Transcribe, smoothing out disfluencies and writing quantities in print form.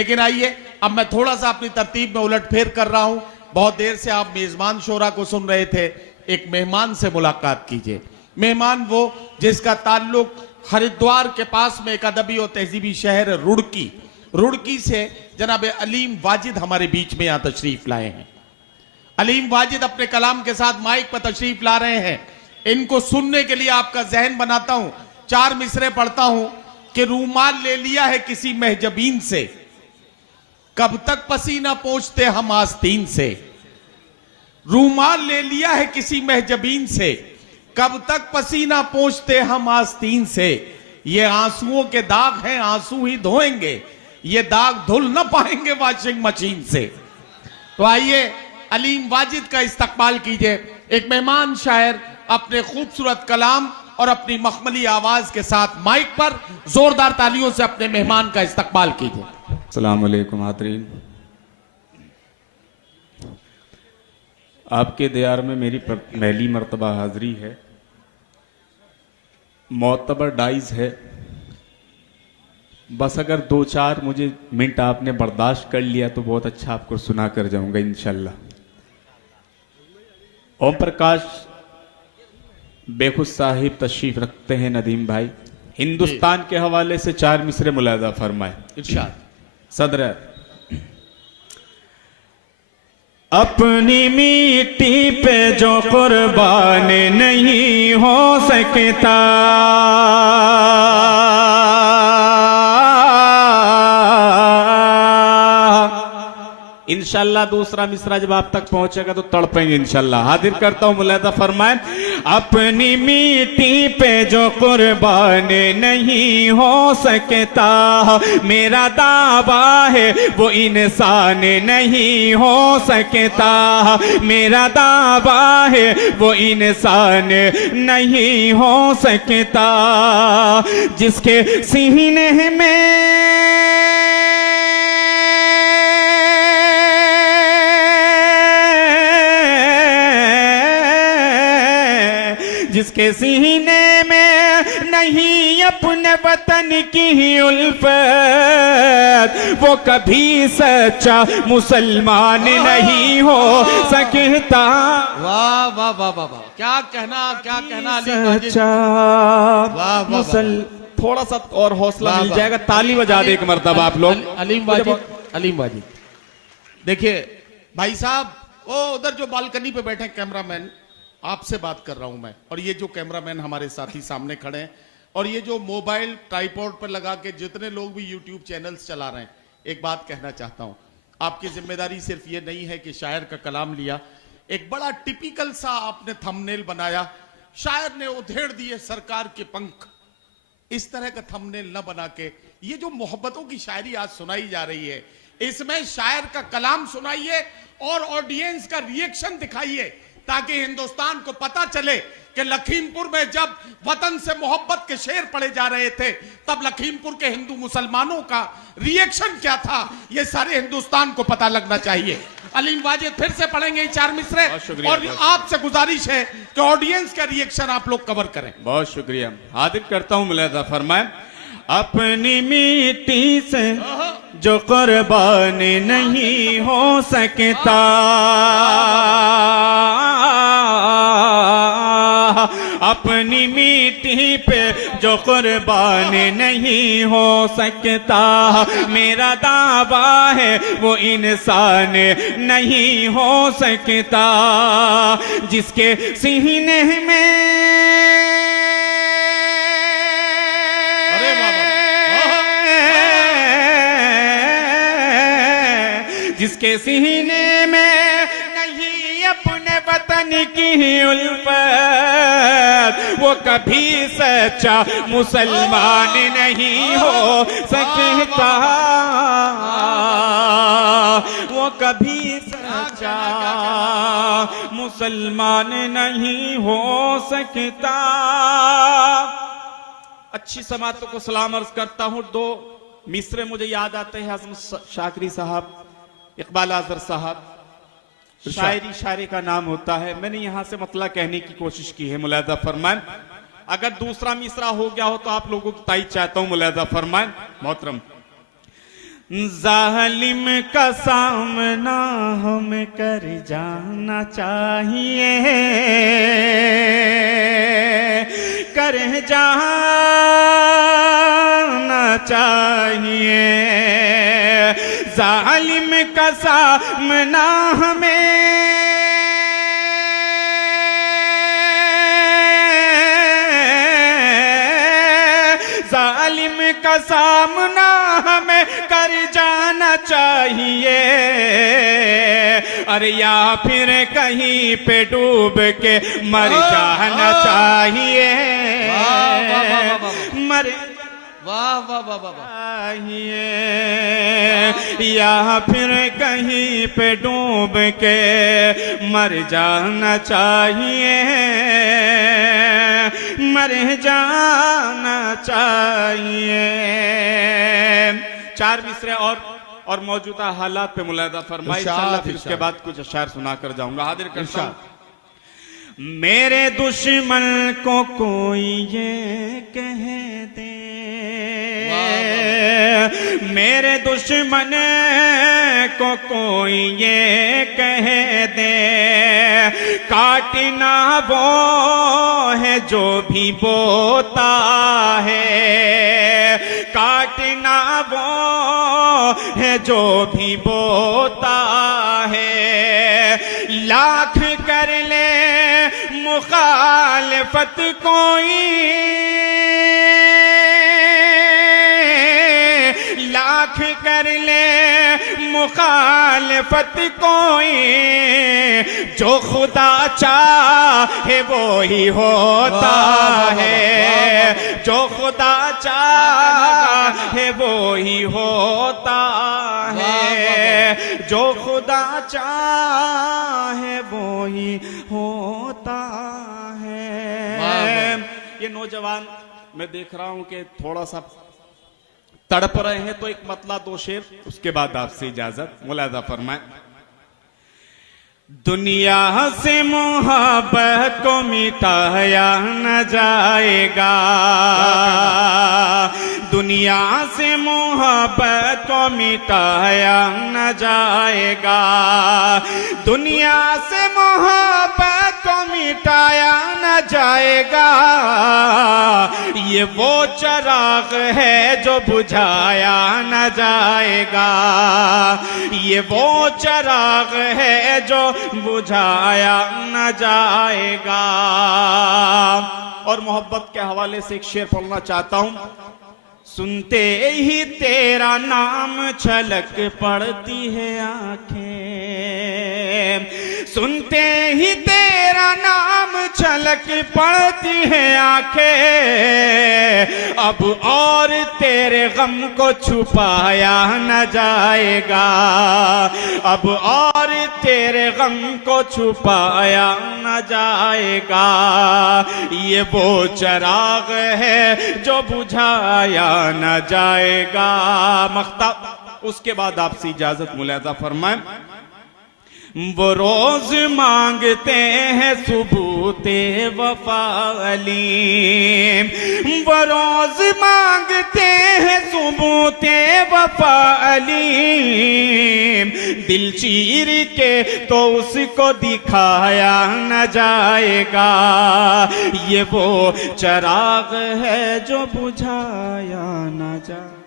लेकिन आइए अब मैं थोड़ा सा अपनी तरतीब में उलटफेर कर रहा हूं। बहुत देर से आप मेजबान शोरा को सुन रहे थे, एक मेहमान से मुलाकात कीजिए। मेहमान वो जिसका ताल्लुक हरिद्वार के पास में एक अदबी और तहजीबी शहर रुड़की से जनाब अलीम वाजिद हमारे बीच में यहां तशरीफ लाए हैं। अलीम वाजिद अपने कलाम के साथ माइक पर तशरीफ ला रहे हैं। इनको सुनने के लिए आपका जहन बनाता हूं, 4 मिसरे पढ़ता हूं कि रूमाल ले लिया है किसी महजबीन से, कब तक पसीना पोंछते हम आस्तीन से। रूमाल ले लिया है किसी महजबीन से, कब तक पसीना पोंछते हम आस्तीन से। ये आंसुओं के दाग हैं, आंसू ही धोएंगे, ये दाग धुल ना पाएंगे वॉशिंग मशीन से। तो आइए अलीम वाजिद का इस्तकबाल कीजिए। एक मेहमान शायर अपने खूबसूरत कलाम और अपनी मखमली आवाज के साथ माइक पर जोरदार तालियों से अपने मेहमान का इस्तकबाल कीजिए। अस्सलाम वालेकुम हाज़रीन, आपके दयार में मेरी पहली मर्तबा हाजिरी है। मोतबर डाइज है, बस अगर 2-4 मुझे मिनट आपने बर्दाश्त कर लिया तो बहुत अच्छा आपको सुना कर जाऊंगा इंशाल्लाह। ओम प्रकाश बेखुद साहिब तशरीफ रखते हैं, नदीम भाई हिंदुस्तान के हवाले से 4 मिसरे मुलाजा फरमाए। इरशाद। सदर अपनी मिट्टी पे जो कुर्बान नहीं हो सकता, इंशाल्लाह दूसरा मिसरा जब आप तक पहुंचेगा तो तड़पेंगे इंशाल्लाह। हाजिर करता हूं, मुलादा फरमाएं। अपनी मिट्टी पे जो कुर्बान नहीं हो सकता, मेरा दावा है वो इंसान नहीं हो सकता, मेरा दावा है वो इंसान नहीं हो सकता। जिसके सीने में जिसके सीने में नहीं अपने वतन की उल्फत, वो कभी सच्चा मुसलमान नहीं हो सकता। वाह वाह वाह वाह वाह, क्या कहना अलीम वाजिद। सच्चा मुसल थोड़ा सा और हौसला मिल जाएगा, ताली बजा दे एक मर्तबा आप लोग। अलीम वाजिद देखिए भाई साहब, वो उधर जो बालकनी पे बैठे कैमरामैन, आपसे बात कर रहा हूं मैं, और ये जो कैमरामैन हमारे साथी सामने खड़े हैं, और ये जो मोबाइल ट्राइपॉड पर लगा के जितने लोग भी यूट्यूब चैनल्स चला रहे हैं, एक बात कहना चाहता हूं, आपकी जिम्मेदारी सिर्फ ये नहीं है कि शायर का कलाम लिया, एक बड़ा टिपिकल सा आपने थंबनेल बनाया, शायर ने उधेड़ दिए सरकार के पंख, इस तरह का थंबनेल न बना के ये जो मोहब्बतों की शायरी आज सुनाई जा रही है, इसमें शायर का कलाम सुनाइए और ऑडियंस का रिएक्शन दिखाइए, ताकि हिंदुस्तान को पता चले कि लखीमपुर में जब वतन से मोहब्बत के शेर पढ़े जा रहे थे, तब लखीमपुर के हिंदू मुसलमानों का रिएक्शन क्या था, यह सारे हिंदुस्तान को पता लगना चाहिए। अलीम वाजिद फिर से पढ़ेंगे 4 मिसरे, और आपसे गुजारिश है कि ऑडियंस का रिएक्शन आप लोग कवर करें। बहुत शुक्रिया। हाजिर करता हूं, मुलाजा फरमाएं। अपनी मिट्टी से जो कुर्बान नहीं हो सकता, अपनी मिट्टी पे जो कुर्बान नहीं हो सकता, मेरा दावा है वो इंसान नहीं हो सकता। जिसके सीने में जिसके सीने में नहीं अपने वतन की उल्फत, वो कभी सच्चा मुसलमान नहीं हो सकता, वो कभी सच्चा मुसलमान नहीं हो सकता। अच्छी समातों को सलाम अर्ज करता हूं। 2 मिसरे मुझे याद आते हैं, आजम शाकरी साहब, इकबाल आजर साहब, शायरी शायरी का नाम होता है। मैंने यहां से मतला कहने की कोशिश की है, मुलाजा फरमान। अगर दूसरा मिसरा हो गया हो तो आप लोगों की ताईद चाहता हूं, मुलाजा फरमान। मोहतरम जालिम का सामना हमें कर जाना चाहिए, कर जाना चाहिए। जालिम का सामना हमें जालिम का सामना हमें कर जाना चाहिए, अरे या फिर कहीं पे डूब के मर जाना चाहिए, मर वाह वाह वाह वाह वाह। चाहिए, या फिर कहीं पे डूब के मर जाना चाहिए, मर जाना चाहिए। चार मिसरे और मौजूदा हालात पे मुलाहिजा फरमाइए, इंशाअल्लाह फिर उसके बाद कुछ अशार सुनाकर जाऊंगा। हाजिर करता हूं। मेरे दुश्मन को कोई ये कह दे, मेरे दुश्मन को कोई ये कह दे, काटना वो है जो भी बोता है, काटना वो है जो भी बोता है। लाख कर ले मुखालफत कोई, लाख कर ले मुखालफत कोई, जो खुदा चाहे वो ही होता है, जो खुदा चाहे वो ही होता है, जो खुदा चाहे वो ही होता है। ये नौजवान मैं देख रहा हूं कि थोड़ा सा तड़प रहे हैं, तो एक मतला दो शेर, उसके बाद आपसे इजाजत। मुलाहिजा फरमाएं। दुनिया से मोहब्बत को मिटाया न जाएगा, दुनिया से मोहब्बत को मिटाया न जाएगा, दुनिया से मोहब्बत को मिटाया न जाएगा। ये वो चिराग है जो बुझाया न जाएगा, ये वो चिराग है जो बुझाया न जाएगा। और मोहब्बत के हवाले से एक शेर पढ़ना चाहता हूं। सुनते ही तेरा नाम छलक पड़ती है आंखें, सुनते ही तेरा नाम छलक पड़ती है आंखें। अब और तेरे गम को छुपाया न जाएगा, अब और तेरे गम को छुपाया न जाएगा। ये वो चिराग है जो बुझाया न जाएगा। मख्ता उसके बाद आपसे इजाजत। मुलाहिजा फरमाएं। वो रोज मांगते हैं सुबूते वफा अलीम, वो रोज मांगते हैं सुबूते वफा अलीम। दिल चीर के तो उसको दिखाया न जाएगा, ये वो चिराग है जो बुझाया न जाएगा।